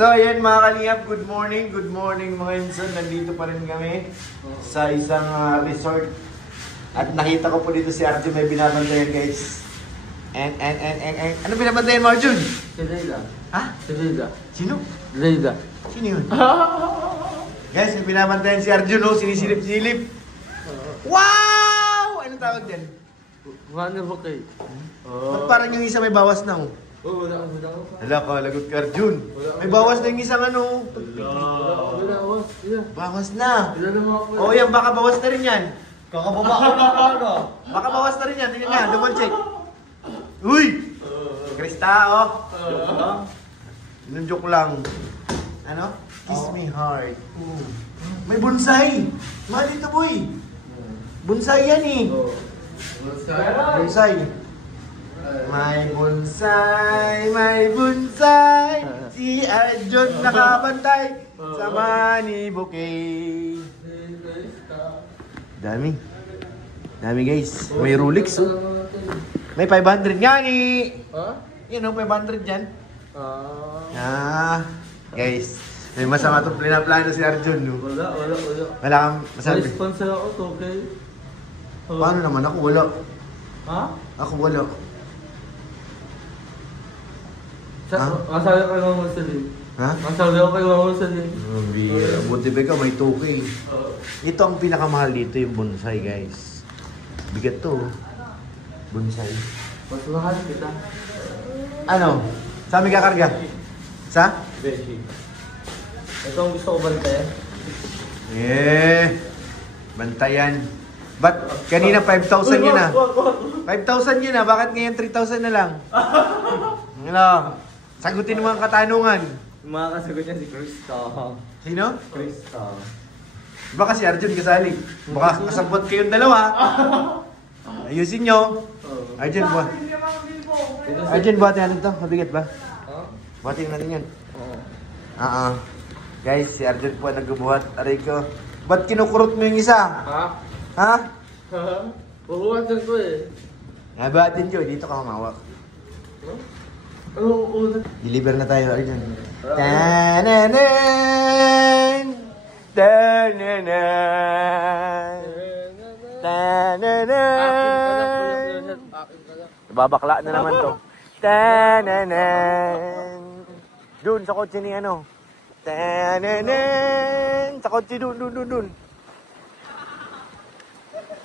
So ayan mga kalingap, good morning mga insan. Nandito pa rin kami sa isang resort. At nakita ko po dito si Arjun may binabantayan guys. And ano binabantayan mo Arjun? Si Reyda. Ha? Si Reyda. Sino? Reyda. Sino yun? Guys, may binabantayan si Arjun oh, sinisilip-silip. Wow! Anong tawag dyan? Ano ba kayo? Ba't parang yung isa may bawas na oh? Oo, wala. Hala ka, lagot ka Arjun. May bawas na yung isang ano. Wala. Bawas na. Wala naman ako. Oh yan, baka bawas na rin yan. Kakababa ko na paano? Baka bawas na rin yan. Tingnan nga, double check. Uy! Krista, oh. Joke lang. Yung joke lang. Ano? Kiss me hard. May bonsai. Mahal dito, boy. Bonsai yan eh. Bonsai. May bonsai. Si Arjun nakabantay sa money bouquet. Dami guys. May Rolex oh. May 500 nga ni. Ha? Yan oh, 500 dyan. Guys. May masama itong plano si Arjun no. Wala. Wala kang masabi. May sponsor ako to, okay? Paano naman? Ako wala. Ha? Ako wala. Masabi ko lang mo sa din. Ha? Masabi ko kayo mo sa din. Buti ba ka may 2K. Ito ang pinakamahal dito yung bonsai guys. Bigat to. Bonsai. Mas mahal kita. Ano? Saan may kakarga? Sa? Beshi. Ito ang gusto ko bantayan. Bantayan. Ba't kanina 5,000 yun ah? 5,000 yun ah, bakit ngayon 3,000 na lang? Ano? Sagutin mo ang katanungan. Makakasagot niya si Krista. Sino? Krista. Baka si Arjun kasali. Baka kasabot kayong dalawa. Ayusin nyo. Arjun, buhatin natin to. Mabigat ba? Buhatin natin yan. Guys, si Arjun po nagbubuhat. Aray ko. Ba't kinukurot mo yung isa? Ha? Buhuatan ko eh. Nabatin nyo. Dito ka humawak. Oo. Deliver na tayo, Arjun. Tananan! Tananan! Tananan! Babakla na naman to. Tananan! Dun sa kotse ni ano. Tananan! Sa kotse dun.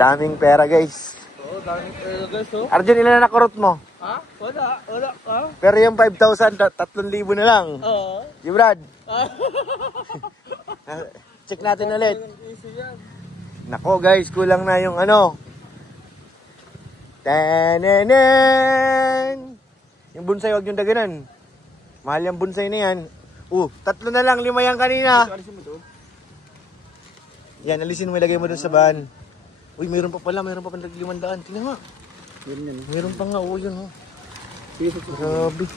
Daming pera guys. Oo, daming pera guys oh. Arjun, ilan na nakurot mo? Ha? Wala. Ha? Pero yung 5,000, 3,000 na lang. Oo. Si Brad. Check natin ulit. Easy yan. Nako guys, kulang na yung ano. Tananan! Yung bonsai, wag yung daganan. Mahal yung bonsai na yan. 3 na lang, 5 yan kanina. Yan, alisin mo, ilagay mo dun sa bahan. Uy, mayroon pa pala 500. Tingnan nga. Mayroon pa nga, yun oh. Grabe.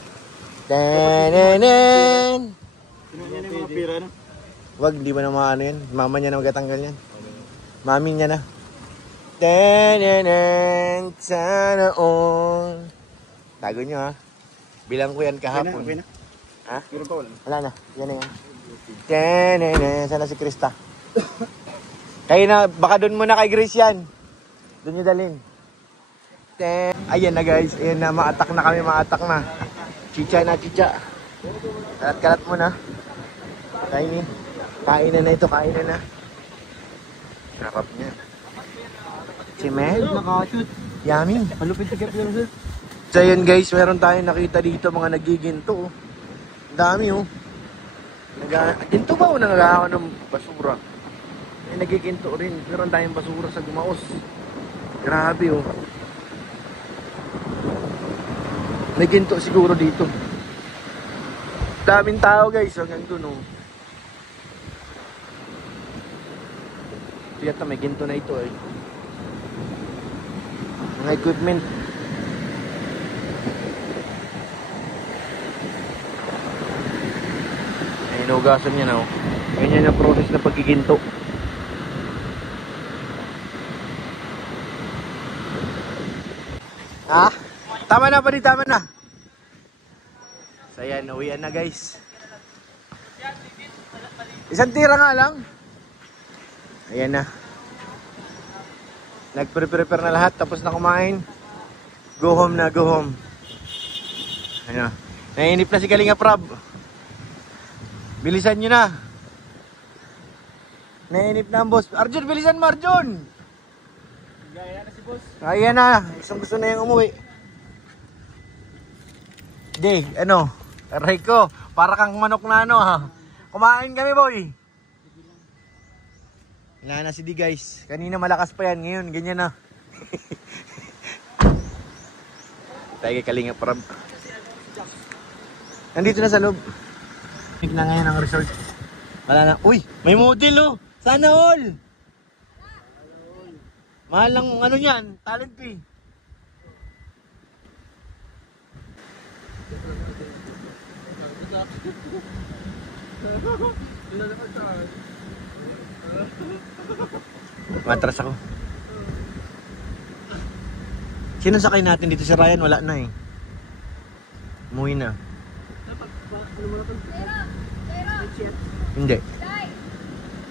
Tananan! Yan yung mga pira, no? Wag, hindi ba na maano yan? Mama niya na magtatanggal yan. Mami niya na. Tananan! Sana all. Tago nyo ha. Bilang ko yan kahapon. Okay na. Ha? Meron pa wala. Wala na. Yan na yan. Tananan! Sana si Krista. Kayo na, baka doon muna kay Grace yan. Doon nyo dalhin. Ayan na guys. Ayan na, maatak na kami. Maatak na. Chicha na, chicha. Kalat-kalat muna. Kainin. Kainan na ito, kainan na. Sarap niya. Chimel? Yummy. Malupit tigap yun, sir. So yun guys, meron tayong nakita dito mga nagiginto. Dami oh. Ginto ba o nangagawa ng basura? May nagiginto rin. Meron tayong basura sa Gumaos. Grabe oh. May ginto siguro dito. Daming tao guys, hanggang dun oh. Yata may ginto na ito eh. Mga equipment. Ay, inugasan niya na oh. Ganyan ang process na pagkiginto. Ha? Tama na pa rin, tama na. So ayan, uwian na guys. Isang tira nga lang. Ayan na. Nag-prepare na lahat. Tapos na kumain. Go home na, go home. Ayan. Nainip na si Kalinga Prab. Bilisan nyo na. Nainip na ang boss. Arjun, bilisan mo, Arjun! Gaya na si boss. Ayan na. Gusto na yung umuwi. Di, ano? Aray ko. Para kang manok na ano ha. Kumain kami, boy. Wala na si D, guys. Kanina malakas pa yan. Ngayon, ganyan na. Tayo kay Kalinga Prab. Nandito na sa loob. Pick na ngayon ang resort. Wala na. Uy, may model oh. Sana all. Mahal lang ano yan. Talent fee. Matras ako. Sino sakay natin dito? Si Ryan wala na eh. Umuwi na. Hindi.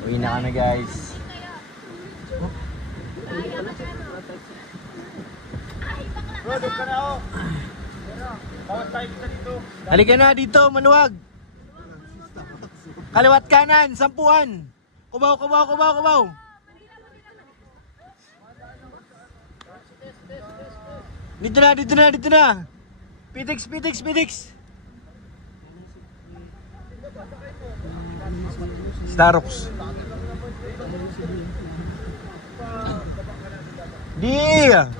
Uwi na kami guys. Bro, doon ka na ako. Bawat tayo kita dito. Halika na dito, manuwag. Kaliwat kanan, sampuan. Kubaw, kubaw, kubaw, kubaw. Dito na, dito na, dito na. Pitix, pitix, pitix. Starox. Dia.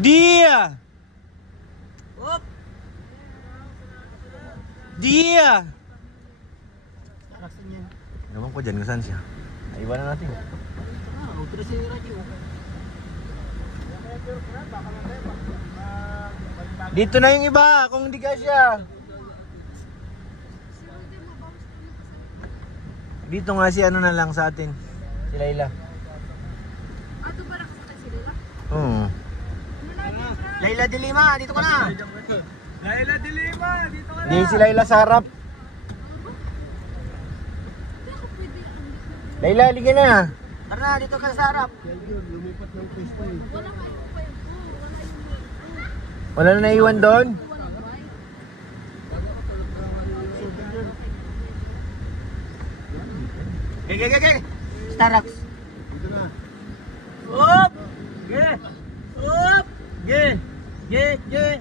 Dia. Dia. Ewan ko dyan kung saan siya. Naiwan na natin. Dito na yung iba kung hindi ka siya. Dito nga si ano na lang sa atin. Si Layla. Ato ba nakasakay si Layla? Oo. Layla de Lima, dito ka na. Layla de Lima, dito ka na. Di si Layla sa harap. Hindi ako pwede. Layla, halika na. Tara na, dito ka sa harap. Wala kayong pa yun. Wala na naiwan doon. Walang white. Ge. Starbucks. Dito na. Hop! Ge! Hop! Ge!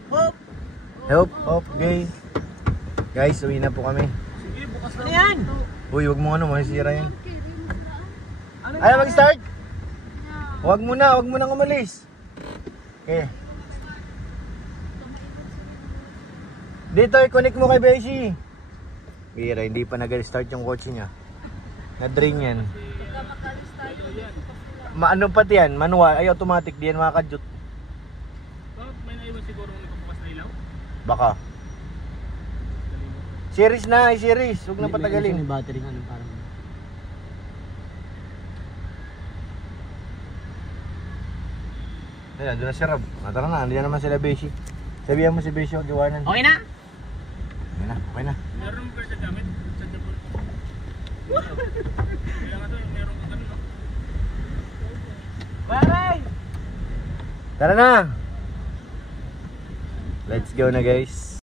Hop! Help, hop, gay. Guys, uwi na po kami. Sige, bukas na yan. Uy, wag mo ano, masisira yan. Okay, rin masaraan. Ayaw mag-start? Wag mo na umalis. Okay. Dito, i-connect mo kay Beshi. Bira, hindi pa nag-start yung kotse niya. Na-drain yan. Pagka makalis tayo, Ano pati yan? Manual, ay automatic, di yan makakadyot. May naiwan siguro ng ikabukas na ilaw? Baka. Series na, series. Huwag na patagalin. May battery nga ng parang. Ayan, doon na si Rob. Tara na, andiyan naman sila Beshi. Sabihan mo si Beshi, huwag iwanan. Okay na? Okay na. Meron ba sa gamit? Sa Japon? Kailangan to, meron ka ganun, no? Bye! Tara na! Let's go na guys.